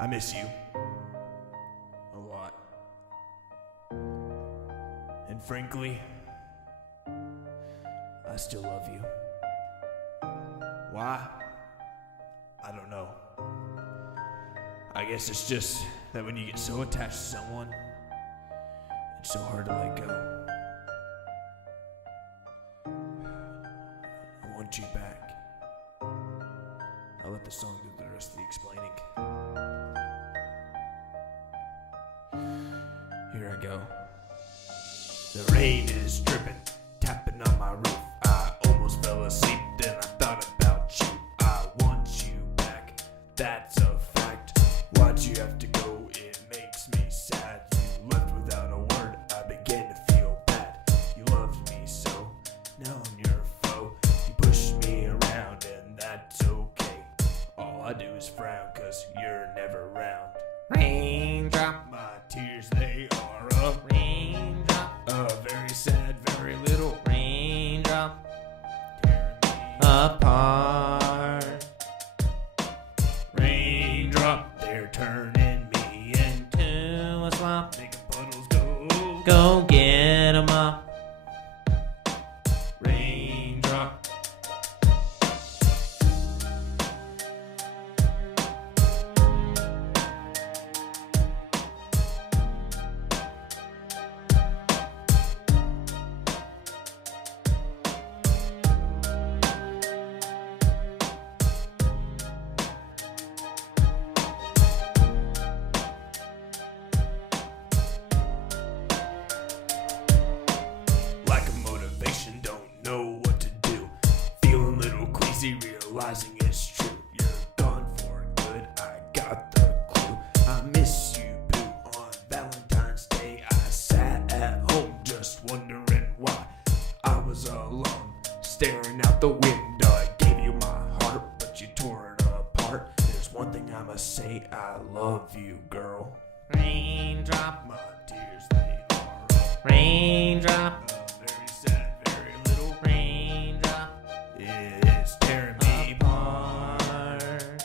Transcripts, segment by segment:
I miss you a lot. And frankly, I still love you. Why? I don't know. I guess it's just that when you get so attached to someone, it's so hard to let go. I want you back. I'll let the song do the rest of the explaining. Here I go. The rain is dripping, tapping on my roof. I almost fell asleep, then I thought about you. I want you back, that's a fact. Why'd you have to go? It makes me sad. You left without a word, I began to feel bad. You loved me so, now I'm your foe. You push me around and that's okay. All I do is frown, cause you're never around. Raindrop, My tears, they are a raindrop, very sad, very little raindrop, tearing me apart. Raindrop, they're turning me into To a swamp, making puddles go. go get 'em up. Raindrop. Lack of motivation, don't know what to do. Feeling a little queasy, realizing it's true. You're gone for good, I got the clue. I miss you, boo. On Valentine's Day, I sat at home just wondering why I was alone, staring out the window. I gave you my heart, but you tore it apart. There's one thing I must say, I love you, girl. Raindrop, My tears, they are a raindrop, very sad, very little raindrop, it's tearing me apart. apart.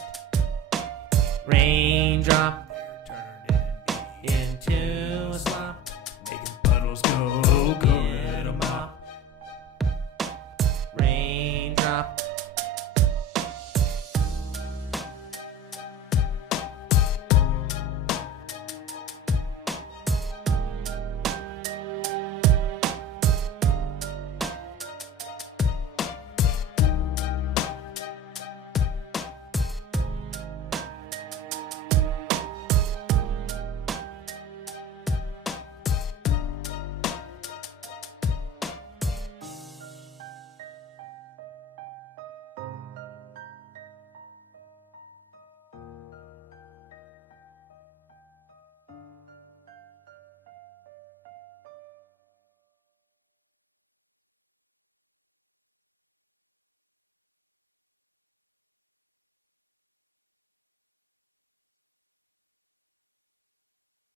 Raindrop,